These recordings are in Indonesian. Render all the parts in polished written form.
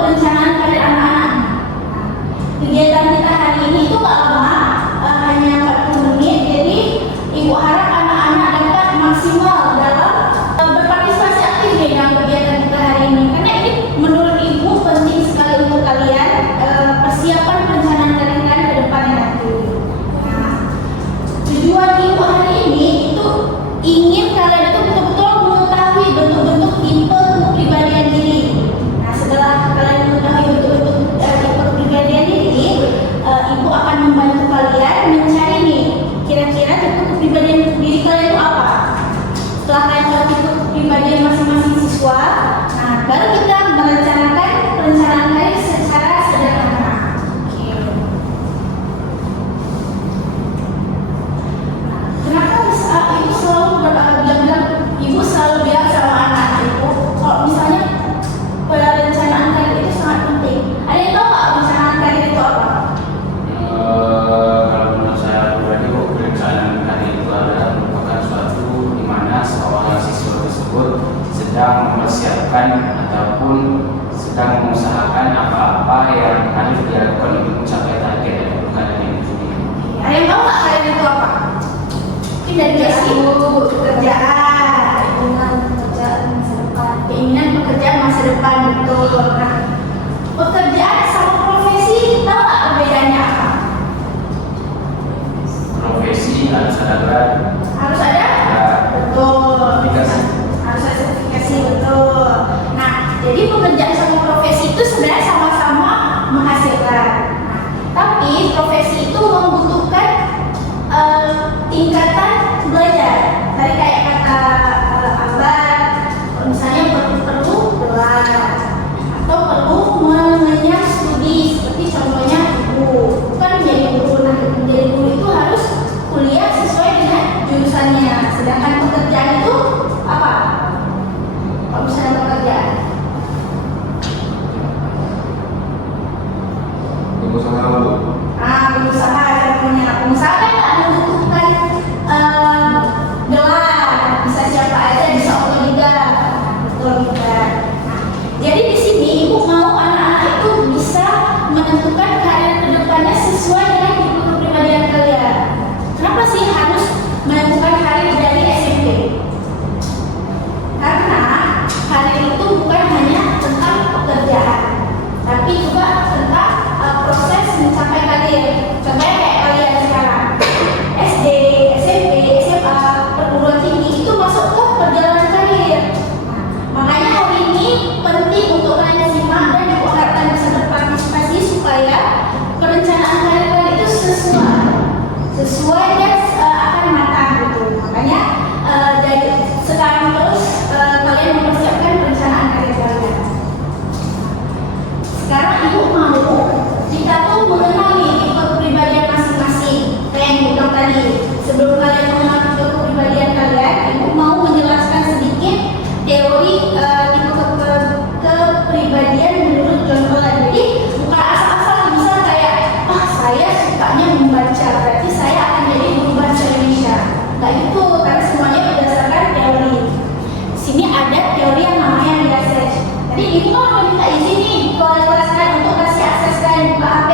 perencanaan karir anak-anak. Kegiatan kita hari ini itu gak lama, hanya 40 menit. Jadi ibu harap anak-anak dapat maksimal dalam berpartisipasi aktif dalam kegiatan kita hari ini. Karena ini menurut ibu penting sekali untuk kalian persiapan perencanaan karir kalian ke depannya nanti. Nah, tujuan ibu hari ini itu ingin kalian itu betul-betul mengetahui bentuk-bentuk tipe kepribadian diri. Nah, setelah kalian mengetahui bentuk-bentuk tipe kepribadian diri, ibu akan membantu kalian mencari nih kira-kira tipe kepribadian diri kalian itu apa. Setelah kalian tahu tipe kepribadian masing-masing siswa, nah baru kita merencanakan perencanaan karir secara sederhana. Oke. Kenapa ibu selalu bilang, ibu selalu bilang sama anak ibu, kalau misalnya perencanaan karir itu sangat penting. Ada yang tahu nggak perencanaan karir itu apa? Kalau menurut saya pribadi, perencanaan karir itu adalah merupakan suatu di mana seorang siswa tersebut sedang mempersiapkan ataupun sedang mengusahakan apa-apa yang harus dilakukan untuk mencapai target dan karir yang dituju. Ada yang tahu nggak karir itu apa? Mungkin dari Jesse, pekerjaan, keinginan pekerjaan masa depan, betul. Nah, pekerjaan sama profesi, tahu nggak perbedaannya apa? Profesi harus ada gelar, Harus ada? Betul. sertifikasi. Harus ada sertifikasi, betul. Nah, jadi pekerjaan sama profesi itu sebenarnya sama-sama menghasilkan. Nah, tapi profesi itu membutuhkan tingkatan belajar. Tadi kayak kata Abah, misalnya perlu gelar atau perlu mengenyam studi, seperti contohnya ibu. Bukan menjadi guru, nah menjadi guru itu harus kuliah sesuai dengan jurusannya. Sedangkan pekerjaan itu apa? Kalau misalnya pekerjaan, Pengusaha. berusaha contohnya. Pengusaha kan nggak membutuhkan gelar, bisa siapa aja, bisa otodidak, betul tidak? Nah, jadi di sini ibu mau anak-anak itu bisa menentukan karir kedepannya sesuai dengan tipe kepribadian kalian. Kenapa sih harus menentukan karir dari SMP? Karena karir itu bukan hanya tentang pekerjaan, tapi juga tentang proses mencapai karir. Contohnya kayak kalian sekarang, SD, SMP, SMA, perguruan tinggi itu masuk ke perjalanan karir. Nah, makanya hari ini penting untuk kalian simak dan ibu harapkan bisa berpartisipasi supaya perencanaan karir kalian itu sesuai dan akan matang gitu. Makanya dari sekarang terus kalian mempersiapkan perencanaan karir kalian. Sekarang ibu mau kita tuh mengenali tipe kepribadian masing-masing. Kayak yang ibu bilang tadi, sebelum kalian mengenal tipe kepribadian kalian, ibu mau menjelaskan sedikit teori tipe kepribadian menurut John Collan. Jadi bukan asal-asal bisa kayak, saya sukanya membaca, berarti saya akan jadi guru bahasa Indonesia. Nggak gitu, karena semuanya berdasarkan teori. Di sini ada teori yang namanya Midrash. Jadi ibu kan minta izin nih kelas kalian untuk kasih akses kalian buka HP.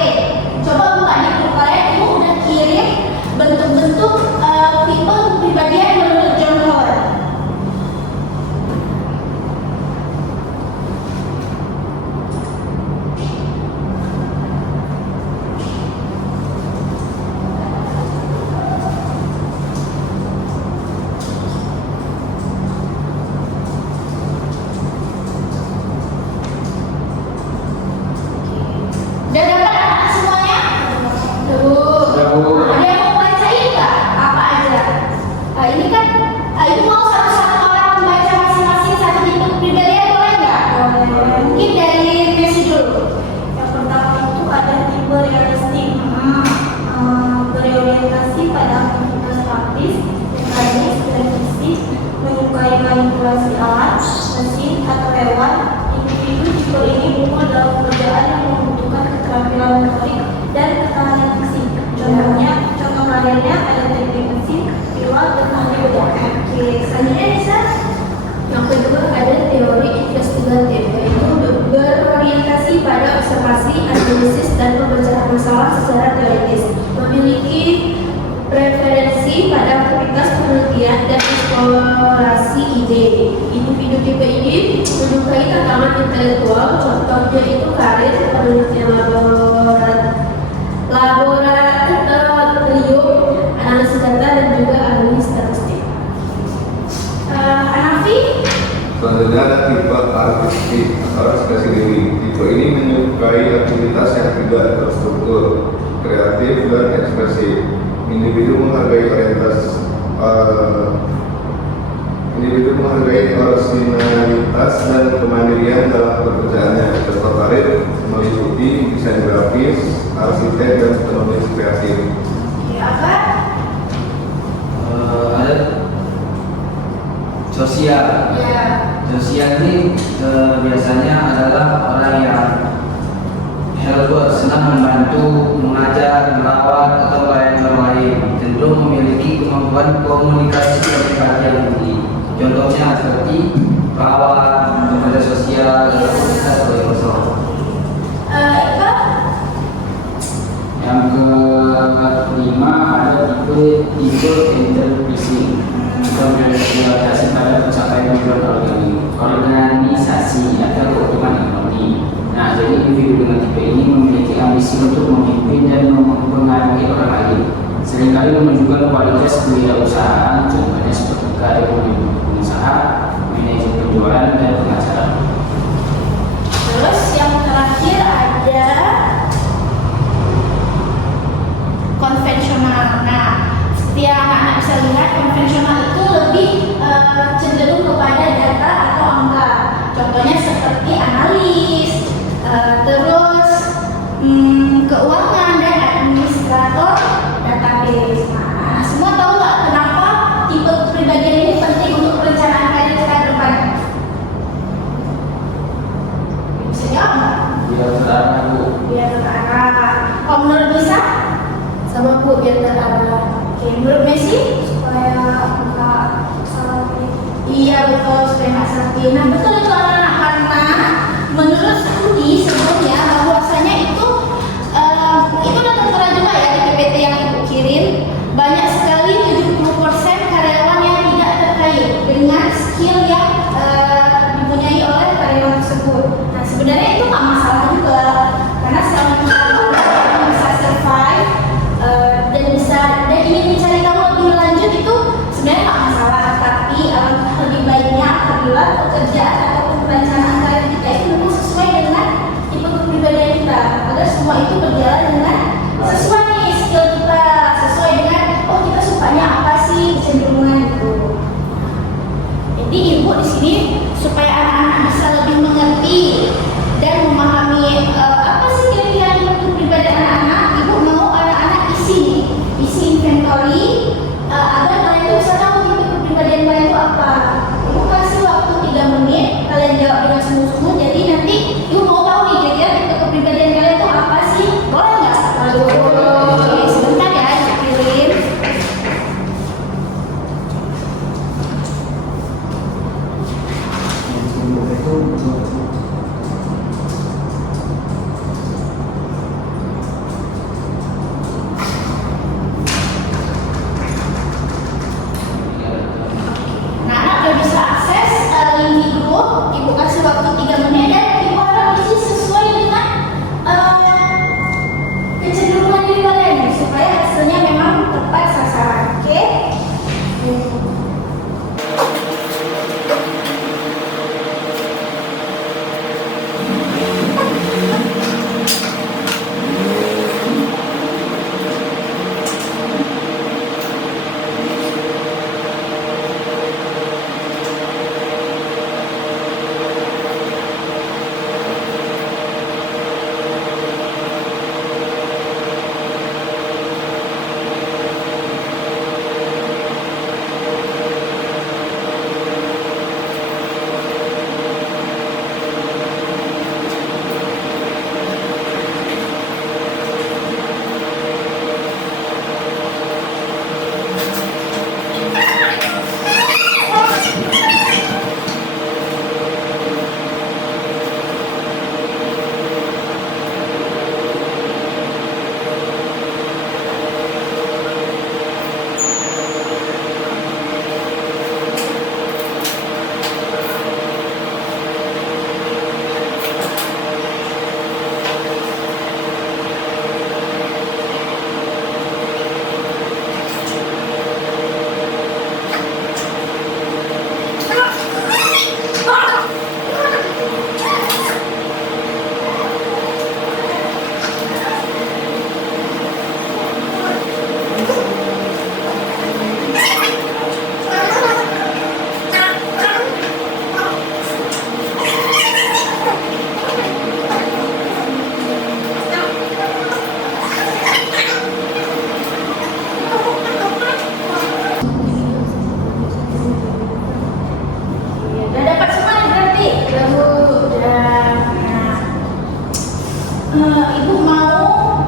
Coba buka di grup kalian, ibu udah kirim bentuk-bentuk tipe kepribadian menurut John Collan. Udah dapat anak semuanya? Tuh. Ada yang mau bacain nggak? Apa aja? Nah, ini kan ibu mau satu-satu orang membaca masing-masing satu tipe kepribadian, boleh nggak? Mungkin dari Messi dulu. Yang pertama itu ada tipe realistik, berorientasi pada aktivitas praktis, mekanis, dan fisik, menyukai manipulasi alat, mesin, atau hewan. Individu tipe ini unggul dalam pekerjaan yang membutuhkan keterampilan motorik dan ketahanan fisik. Contoh karirnya ada teknik mesin, pilot, dan ahli otomotif. Oke, selanjutnya Nisa. Yang kedua ada teori investigatif, yaitu berorientasi analisis dan pemecahan masalah secara teoritis, memiliki preferensi pada aktivitas penelitian dan eksplorasi ide. Individu tipe ini menyukai tantangan intelektual, contohnya itu karir, penelitian laboratorium, analisis data, dan juga analisis statistik. Hanafi, Selanjutnya ada tipe artistik atau ekspresi diri. Tipe ini menyukai aktivitas yang tidak terstruktur, kreatif, dan ekspresif. Individu menghargai originalitas dan kemandirian dalam pekerjaannya. Contoh karir meliputi desain grafis, arsitek, dan penulis kreatif. apa? Ada sosial. Ya. Sosial ini biasanya adalah orang yang helper, senang membantu, mengajar, merawat, atau lain lain, cenderung memiliki kemampuan komunikasi yang tinggi. Contohnya seperti perawat, pekerja sosial, atau yang lain. Iqbal, Yang kelima ada tipe entrepreneurship atau berorientasi pada pencapaian organisasi atau keuntungan ekonomi. Nah, jadi individu dengan tipe ini memiliki ambisi untuk memimpin dan mempengaruhi orang lain. Seringkali menunjukkan kualitas kewirausahaan, contohnya seperti karir pengusaha, manajer penjualan, dan pengacara. terus yang terakhir ada konvensional. Nah, seperti yang anak-anak bisa lihat, konvensional itu lebih cenderung kepada data atau angka. Contohnya seperti analis, terus keuangan dan administrator database. Nah, semua tahu nggak kenapa tipe kepribadian ini penting untuk perencanaan karir kita ke depan? Bisa jawab nggak? Biar terarah, Bu. Biar terarah. Kalau menurut Nisa? Sama Bu, biar terarah. Oke, menurut Messi? Supaya nggak salah pilih. Iya betul, supaya nggak sakit. Nah betul itu anak-anak, karena menurut studi sebelumnya bahwasanya itu udah tertera juga ya di PPT yang ibu kirim, banyak sekali 70% karyawan yang tidak terkait dengan skill yang dipunyai oleh karyawan tersebut. Nah sebenarnya itu nggak masalah juga, karena selama kita bisa survive dan ingin mencari tahu lebih lanjut itu sebenarnya nggak masalah, tapi lebih baiknya apabila pekerjaan ataupun perencanaan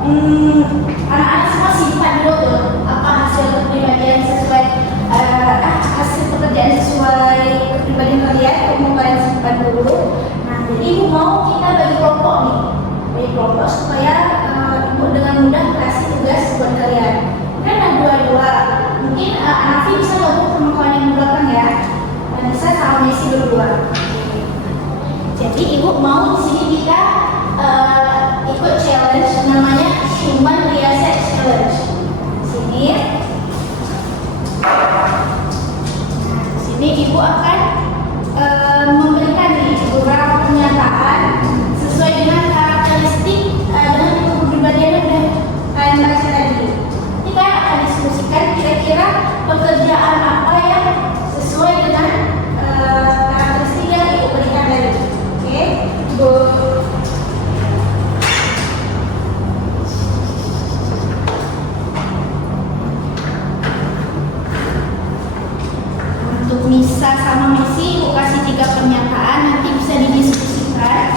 anak-anak semua simpan dulu tuh apa hasil kepribadian sesuai hasil pekerjaan sesuai kepribadian kalian, mau kalian simpan dulu. Nah, jadi ibu mau kita bagi kelompok nih, bagi kelompok supaya ibu dengan mudah kasih tugas buat kalian. Kan ada dua-dua, mungkin Anafi bisa gabung sama kawan yang di belakang ya, Anissa sama Messi berdua. Jadi ibu mau di sini kita ikut challenge namanya Human Research Challenge. Sini, sini ibu akan memberikan nih beberapa pernyataan sesuai dengan karakteristik dengan kepribadian yang sudah kalian baca tadi. Ini kalian akan diskusikan kira-kira pekerjaan apa yang sesuai dengan karakteristik yang ibu berikan tadi. Oke, ibu. Untuk Nisa sama Messi, ibu kasih 3 pernyataan, nanti bisa didiskusikan.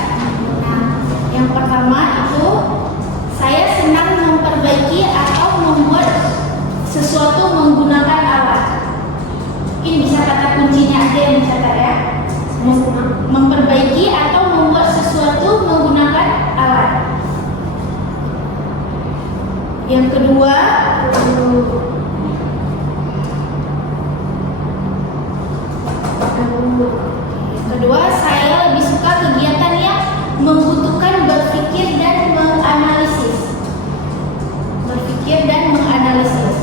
Nah, yang pertama itu saya senang memperbaiki atau membuat sesuatu menggunakan alat. Ini bisa kata kuncinya aja yang dicatat ya. Memperbaiki atau membuat sesuatu menggunakan alat. Yang kedua, saya lebih suka kegiatan yang membutuhkan berpikir dan menganalisis. Berpikir dan menganalisis.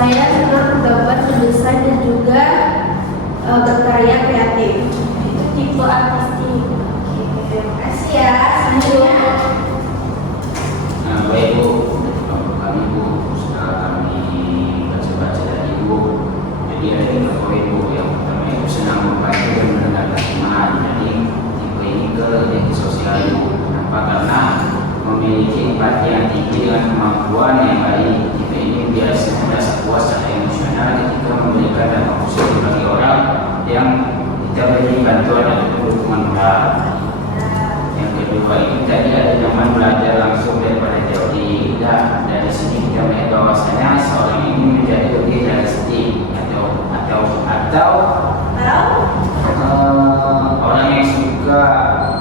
Saya senang menggambar, mendesain dan juga berkarya kreatif. Itu tipe artistik. Terima kasih ya. Selanjutnya. Nah, baik Bu, untuk kami Bu, setelah kami baca-baca dari Bu, jadi ada 3 poin Bu. Yang pertama itu senang membantu dan menegakkan iman. Jadi tipe ini ke energi sosial Bu. Kenapa? Karena memiliki empati yang tinggi dengan kemampuan yang baik. Tipe ini biasanya merasa puas secara emosional ketika memberikan dampak positif bagi orang yang tidak beri bantuan atau dukungan moral. Yang kedua ini tadi ada nyaman belajar langsung daripada teori. Dan dari sini kita melihat bahwasanya seorang ini menjadi lebih realistik atau orang yang suka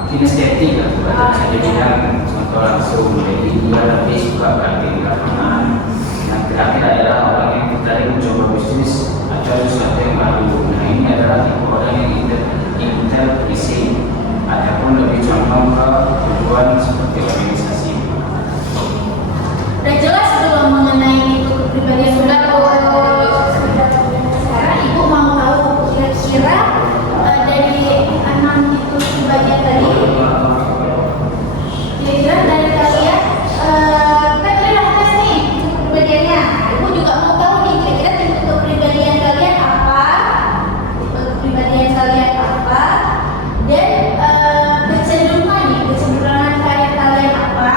kinestetik atau bisa dibilang contoh langsung, jadi dia lebih suka praktik di lapangan. Yang terakhir adalah orang yang tertarik mencoba bisnis atau sesuatu yang baru. Nah, ini adalah tipe orang yang interprising ataupun lebih condong ke tujuan seperti organisasi. Udah jelas belum mengenai itu kepribadian sudah. Sekarang Ibu mau tahu kira-kira dari 6 itu kepribadian tadi, kira-kira dari kalian kan kalian udah tes nih itu kepribadiannya. Ibu juga mau tahu nih kira-kira tipe kepribadian kalian apa, dan kecenderungan karir kalian apa,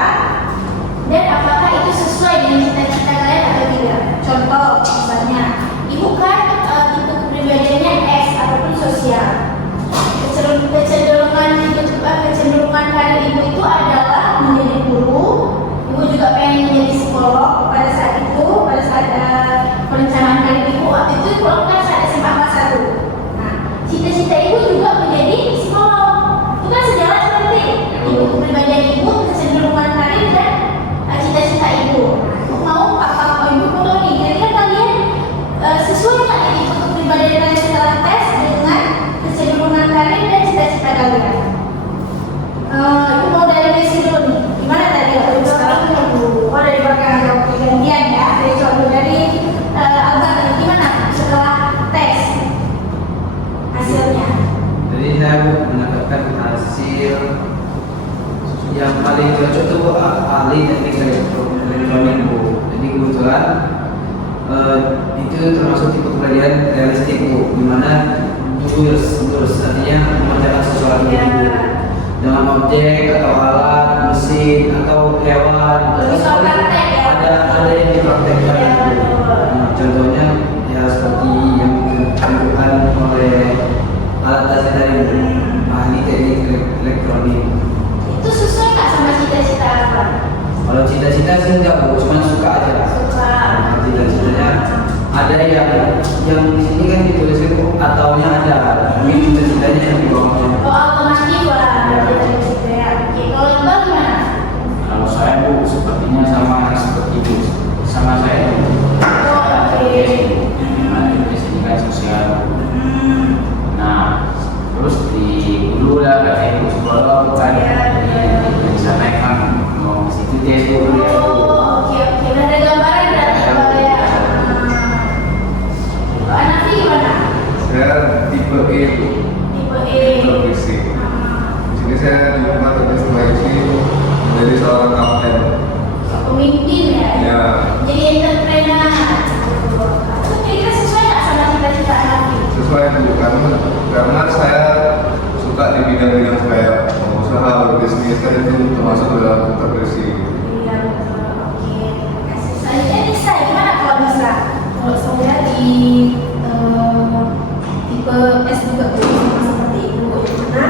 dan apakah itu sesuai dengan cita-cita kalian atau tidak. Contoh misalnya Ibu kan tipe kepribadiannya X ataupun sosial. Kecenderungan karir Ibu itu adalah menjadi guru. Ibu juga pengen menjadi psikolog pada saat perencanaan karir Ibu waktu itu Ibu lakukan saat SMA kelas 1. Nah, cita-cita Ibu juga menjadi psikolog. Itu kan sejalan seperti Ibu kepribadian Ibu, kecenderungan karir dan cita-cita Ibu. Ibu mau apa Ibu mau nih kira-kira kalian sesuai nggak ini kepribadian kalian setelah tes dengan kecenderungan karir dan cita-cita kalian. Ibu mau dari Messi dulu nih. Gimana tadi? Sekarang dulu. Oh, dari belakang gantian ya. Dari contoh dari Albert tadi gimana setelah tes hasilnya? Jadi saya mendapatkan hasil yang paling cocok itu ahli teknik elektronik Bu. Jadi kebetulan itu termasuk tipe kepribadian realistik Bu, dimana lurus artinya mengerjakan sesuatu dengan objek atau alat, mesin atau hewan. Ada yang dipraktekkan. Nah, contohnya ya seperti yang ditunjukkan oleh alat tadi dari ahli teknik elektronik. Itu sesuai nggak sama cita-cita apa? Kalau cita-cita sih enggak Bu, cuma suka aja. Suka. Nah, cita-citanya ada yang di sini kan dituliskan ataunya ada, tapi cita-citanya yang di bawahnya. Oh, alternatif lah. Dari situ ya. Oke, kalau Iqbal gimana? Kalau saya Bu, sepertinya sama seperti Ibu, sama saya. Oh, oke. Di sini kan sosial. Nah, terus di dulu lah kata Ibu psikolog kan, di sana emang mau situ tes dulu ya. Oh, oke. Udah ada gambaran berarti Iqbal ya. Kalau Anafi gimana? Saya tipe E Bu, Tipe E. interprising. Di sini saya juga terinspirasi menjadi seorang kapten. Pemimpin ya. Ya, Jadi entrepreneur. Itu kira-kira sesuai nggak sama cita-cita Anafi? sesuai Bu, karena saya suka di bidang-bidang kayak usaha berbisnis kan itu termasuk dalam interprising. Iya betul. Oke. Terima kasih. Selanjutnya Nisa, gimana kalau Nisa? Kalau saya di tipe S juga sama seperti Ibu, karena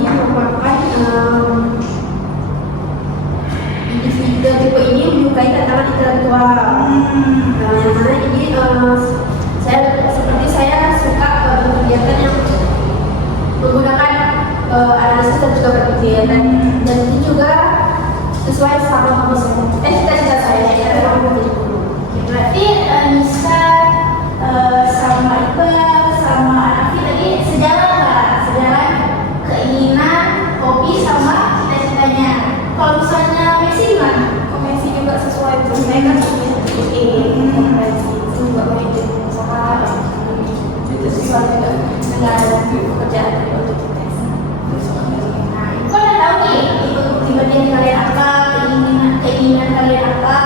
ini merupakan individu tipe ini menyukai tantangan intelektual. Yang mana ini saya suka berkegiatan yang menggunakan analisis dan juga berpikir, dan itu juga sesuai sama cita-cita saya yaitu menjadi guru. Berarti Nisa sama Iqbal sama Anafi tadi sejalan lah, sejalan keinginan, hobi sama cita-citanya. Kalau misalnya Messi gimana? Komisi juga sesuai dengan saya kan impian kalian apa, keinginan kalian apa.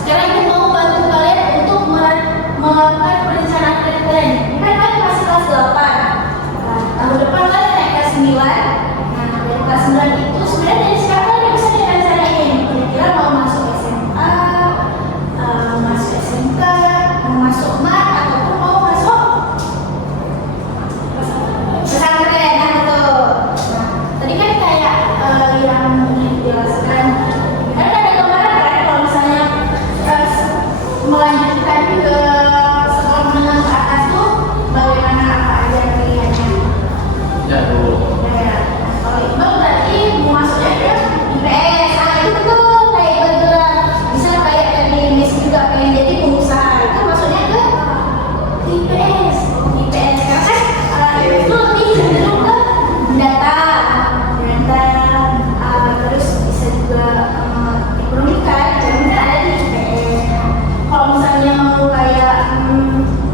Sekarang ibu mau bantu kalian untuk melakukan perencanaan kalian. Kan kalian masih kelas 8. Nah, tahun depan kalian naik kelas 9. Nah, dari kelas 9 itu sebenarnya dari sekarang kalian bisa direncanain. Kira-kira mau masuk SMA, masuk SMK, mau masuk MAT, ataupun mau masuk pesantren. Nah, itu. Nah, tadi kan kayak yang dijelaskan, kan ada gambaran kan kalau misalnya melanjutkan ke sekolah menengah ke atas tuh bagaimana, apa aja pilihannya. Ya dulu. Nah, kalau Iqbal berarti mau masuknya ke IPS. Ah, itu betul kayak Iqbal bilang. Bisa kayak tadi Miss juga pengen jadi pengusaha, itu masuknya ke IPS. IPS karena kan IPS itu lebih cenderung ke data, terus bisa juga ekonomi kan ada di IPS. Kalau misalnya mau kayak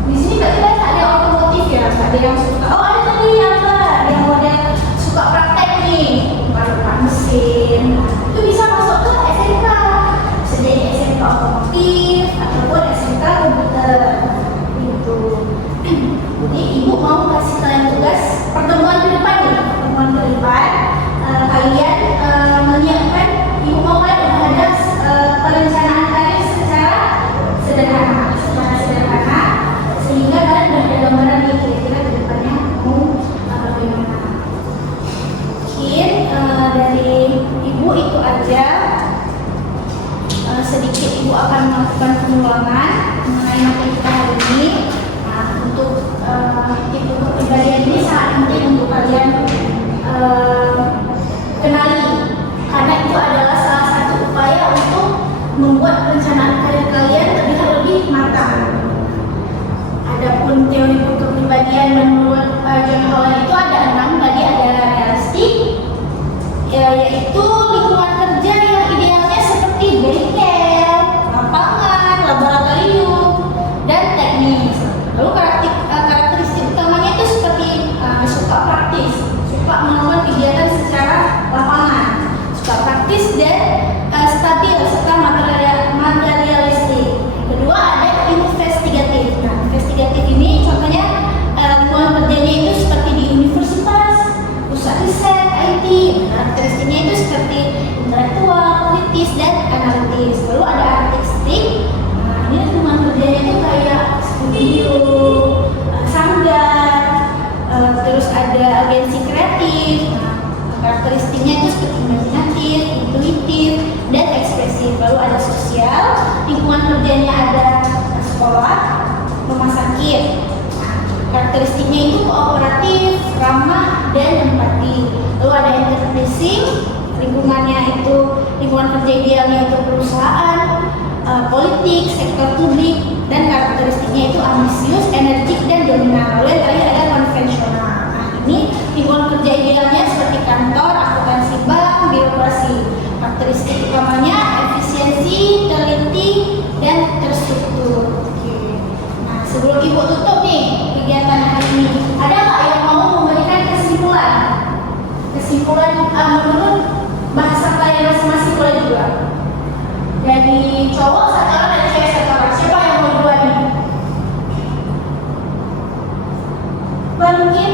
di sini berarti kan ada otomotif ya, ada yang suka, oh ada tadi apa, yang model suka praktek nih, buka mesin, itu bisa masuk ke SMK, bisa jadi SMK otomotif ataupun SMK komputer gitu. Jadi ibu mau kasih kalian tugas pertemuan ke depan nih, pertemuan ke depan kalian menyiapkan, ibu mau kalian udah ada perencanaan kalian secara sederhana, sehingga kalian udah ada gambaran nih kira-kira ke depannya mau bagaimana. Mungkin dari ibu itu aja. Sedikit ibu akan melakukan pengulangan mengenai materi kita hari ini. Nah, untuk tipe kepribadian ini sangat penting untuk kalian kenali, karena itu adalah salah satu upaya untuk membuat perencanaan karir kalian terlihat lebih matang. Adapun teori kepribadian menurut John Holland itu ada 6, tadi ada realistik, yaitu lingkungan kerja yang idealnya seperti bengkel, lapangan, laboratorium, dan teknis. Lalu karakteristik utamanya itu seperti suka praktis, suka melakukan kegiatan secara lapangan, suka praktis dan stabil serta materialistik. Kedua ada investigatif. Nah, investigatif ini contohnya lingkungan kerjanya itu seperti di universitas, pusat riset, IT. Karakteristiknya itu seperti intelektual, kritis, dan analitis. Lalu ada artistik. Nah, ini lingkungan kerjanya itu kayak studio, sanggar, terus ada agensi kreatif. Nah, karakteristiknya itu seperti imajinatif, intuitif, dan ekspresif. Lalu ada sosial, lingkungan kerjanya ada sekolah, rumah sakit. Nah, karakteristiknya itu kooperatif, ramah, dan empati. Lalu ada enterprising, lingkungannya itu lingkungan kerja idealnya itu perusahaan, politik, sektor publik, dan karakteristiknya itu ambisius, energik, dan dominan. Lalu yang terakhir ada konvensional. Nah, ini lingkungan kerja idealnya seperti kantor, akuntansi bank, birokrasi. Karakteristik utamanya efisiensi, teliti, dan terstruktur. Oke. Nah, sebelum ibu tutup nih kegiatan hari ini, ada nggak yang mau memberikan kesimpulan? Kesimpulan menurut bahasa kalian masing-masing boleh juga. Dari cowok satu orang, dari cewek satu orang. Siapa yang mau duluan nih? Mungkin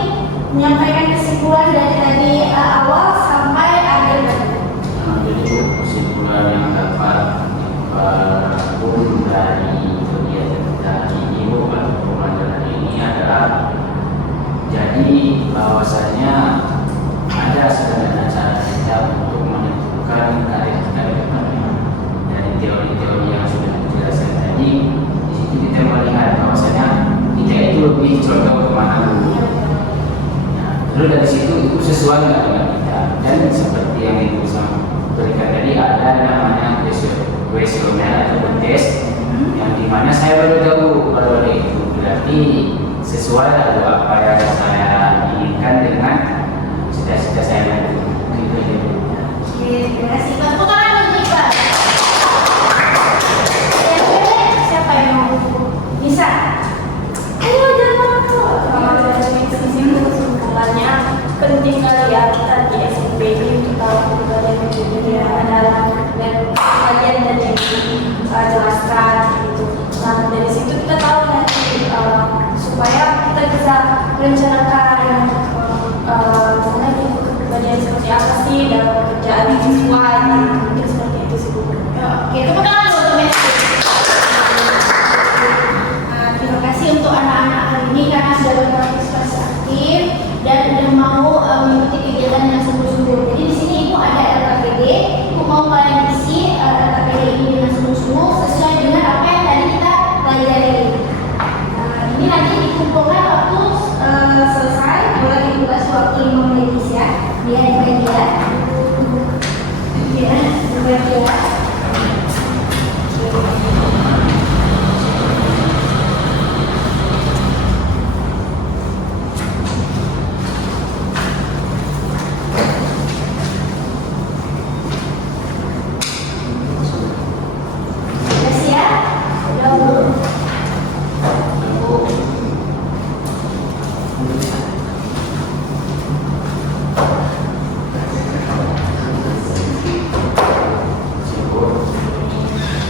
menyampaikan kesimpulan dari tadi awal sampai akhir tadi. Jadi kesimpulan yang dapat dibangun dari kegiatan kita hari ini atau pembelajaran ini adalah jadi bahwasanya ada sebenarnya cara kita untuk menentukan karir kita ke depannya. Dari teori-teori yang sudah dijelaskan tadi, di situ kita melihat bahwasanya kita itu lebih condong kemana dulu. Lalu dari situ itu sesuai nggak dengan kita, dan seperti yang Ibu berikan tadi ada namanya kuesioner atau tes yang dimana saya baru tahu kalau ada itu berarti sesuai atau apa yang saya inginkan dengan cita-cita saya nanti. Itu aja. Oke, terima kasih. Tepuk tangan bagi Pak. Siapa yang mau bisa? Ayo jangan lupa. Kesimpulannya penting kali ya kita di SMP PBI untuk tahu kepribadian yang mendalam dan bagian dan yang dijelaskan gitu. Nah dari situ kita tahu nanti supaya kita bisa merencanakan misalnya kepribadian seperti apa sih dalam pekerjaan yang sesuai, mungkin seperti itu sih Bu. Oke, tepuk tangan dulu untuk Messi. Terima kasih untuk anak-anak hari ini karena sudah berpartisipasi aktif dan sudah mau mengikuti kegiatan yang sungguh-sungguh. Jadi di sini Ibu ada LKPD, Ibu mau kalian isi LKPD ini dengan sungguh-sungguh sesuai dengan apa yang tadi kita pelajari. Ini nanti dikumpulkan waktu selesai, boleh Ibu kasih waktu 5 menit ya, biar dibagian. Ya, dibagian.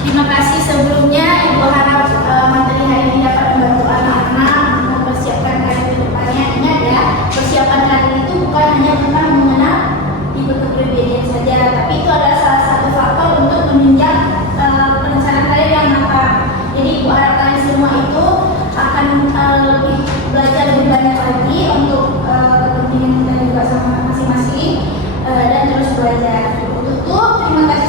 Terima kasih sebelumnya. Ibu harap materi hari ini dapat membantu anak-anak mempersiapkan karir ke depannya. Ingat ya, persiapan karir itu bukan hanya tentang mengenal tipe kepribadian saja, tapi itu adalah salah satu faktor untuk menunjang perencanaan karir yang matang. Jadi Ibu harap kalian semua itu akan lebih belajar lebih banyak lagi untuk kepentingan kita juga sama masing-masing dan terus belajar. Tutup, terima kasih.